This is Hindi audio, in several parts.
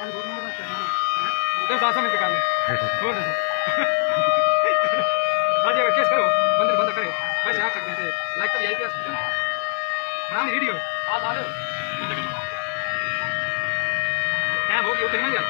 तो साथ में काम छोड़ दो आज अगर केस करो मंदिर बंद करे वैसे आ सकते थे लाइक तो यही पे आ सकते हैं बनानी वीडियो आज आ जाओ टाइम हो गया उतनी नहीं यार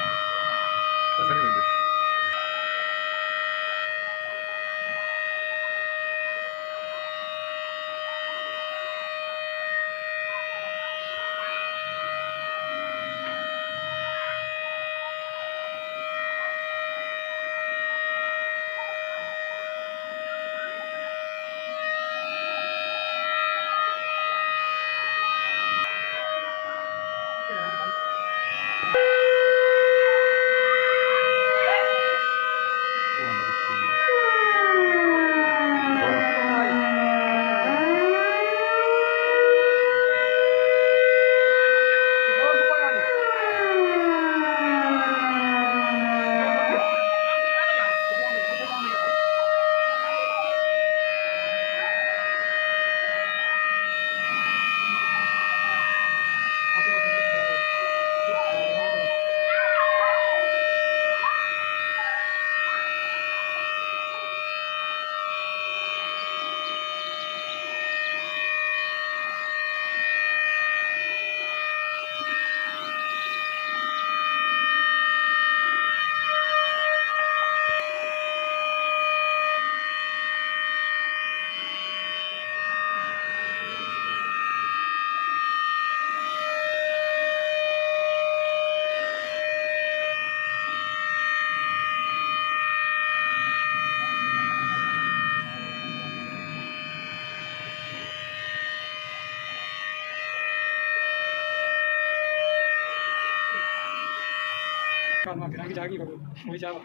कल मां गिरांगी जागी करो वही जाओ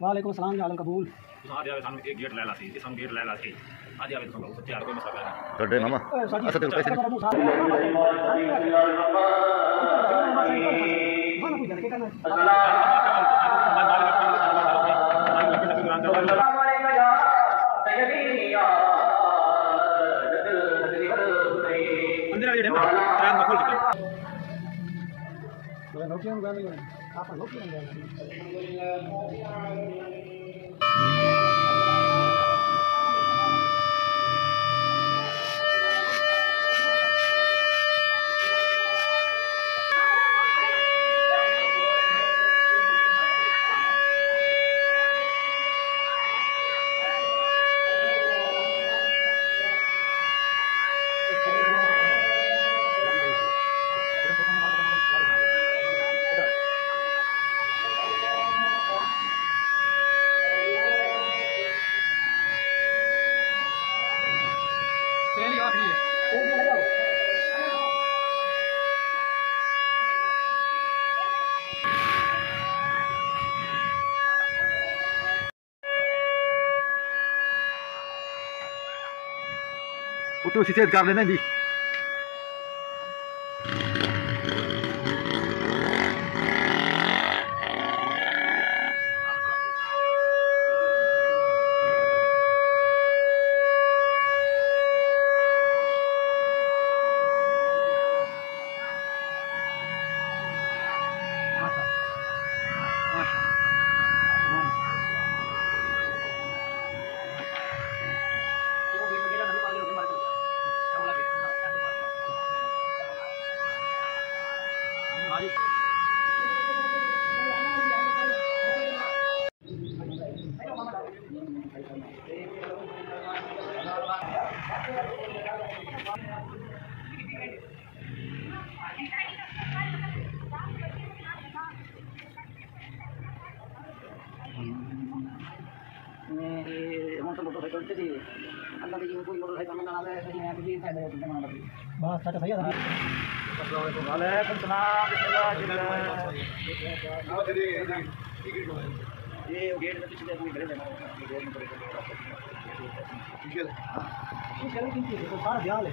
वालेकुम सलाम जी आलम कबूल आज आवे सानू एक गेट ले लासी इस हम गेट ले लासी आज आवे तो सब तैयार कोई मसला है थोड़े मामा असते पैसे अंदर आइए ट्रेन में खोल चुके नोटियां गाने लगे आप नोटियां गाने तो उसी से कर लेना भी मोटरसाइकिल से अंदर देखिए कोई मोटरसाइकिल में ना है कहीं यहाँ भी साइड में बना लगी बस सच सही है वालेकुम सलाम ये गेट में पिछले कोई घर लेना गेट में ठीक है चलो ठीक है तो सारा ध्यान ले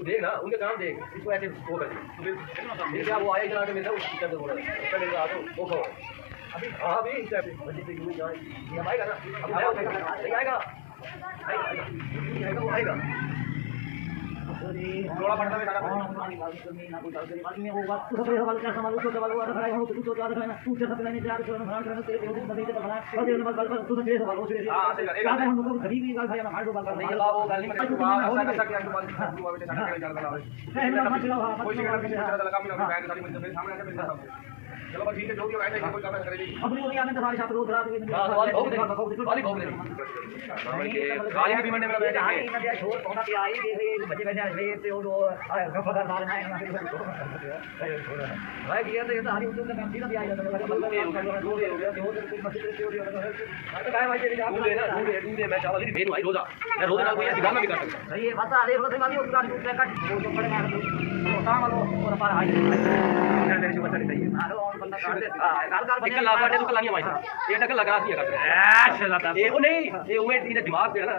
देखना उनके काम देख इसको ऐसे वो कर क्या वो आया चला के मेरा उसकी कर दो वो खाओ अभी हाँ अभी ये आएगा ना अब आएगा वो आएगा थोड़ा पड़ता है ना में होगा तो सब वाला का समावेश होता वाला और खड़ा हो तो तो आधा ना पूछ सकते नहीं चार करना भाग करना तेरे उस बंदे का बना और ये बल बल तो तेरे सवाल हो रहे हां सही हम लोग खड़ी की गाल भाई हम हार्ड बात नहीं वो गाल नहीं हो सकता कि बात हुआ बेटे साथ में चल रहा है मत चलाओ हां कोई का काम नहीं बैठ गाड़ी में सामने आके मिलता चलो बस ठीक है जो भी आए थे कोई काम करेगी अपनी वो आने हमारे साथ रोज रात में हां वाली भोग दे गाली भी मंडे में बैठ के ना दिया छोड़ पौना पे आई ये बच्चे बैठे हैं ये तो गफदार मार रहा है भाई किया तो ये तो हरी उधर का काम सीधा भी आ जाता है मतलब हो गया जो कुछ मस्ती से हो गया तो काय भाई तेरी आप दूध मैं चावल भेज भाई रोजा मैं रोजा कोई ऐसी काम भी कर सकता नहीं ये बता दे रोजा वाली उसका दूध का वो तो पड़े मार दो काम वालों और पर आई तेरे से बचा चाहिए मारो और बंदा काट दे गाल निकल ला बाटे तो कल नहीं भाई ये टक्कर लगा दिया कर अच्छा जाता ये वो नहीं ये उम्मीद इधर दिमाग पे है ना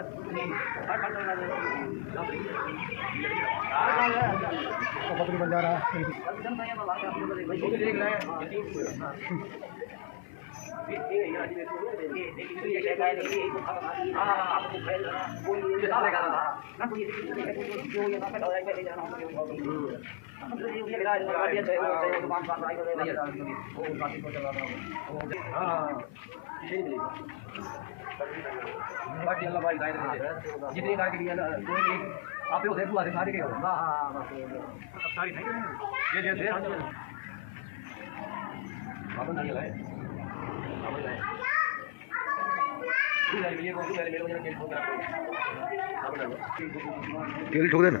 पत्नी बन जा रहा है देख रहे हैं जितनी कार के लिए आप लोग देखो आधे सारे के हां हां सारी नहीं ये आप नहीं लाए तेल ठोक देना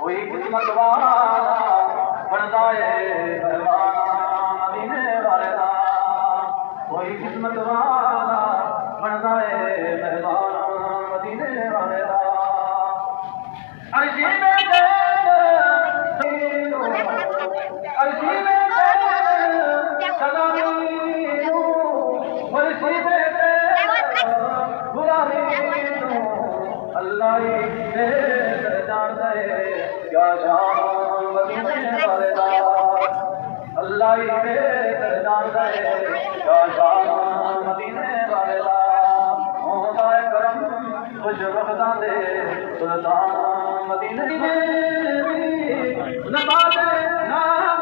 कोई किस्मत वाला बनता है मदीने वाले दा, कोई किस्मत वाला बनता है मदीने वाले दा। अर्जी में अर्जी में सदा वर्षी में बुरा अल्लाह जानता है क्या शान मदीने वाले दा, अल्लाह जानता है क्या शान मदीने वाले दा। होता है करम खुश वक्ता दे सुल्तान मदीने नबाते नाम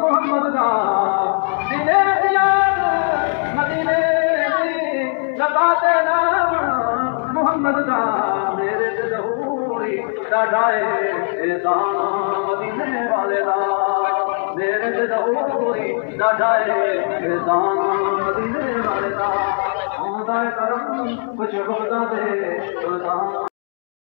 मोहम्मद दा दिले याद मदीने नबाते नाम मोहम्मद दा मेरे जहूरी डाए एहसान मदीने वाले दा, मेरे जहूरी डाए एहसान मदीने वाले दा। होता है करम कुछ वक्ता दे सुल्तान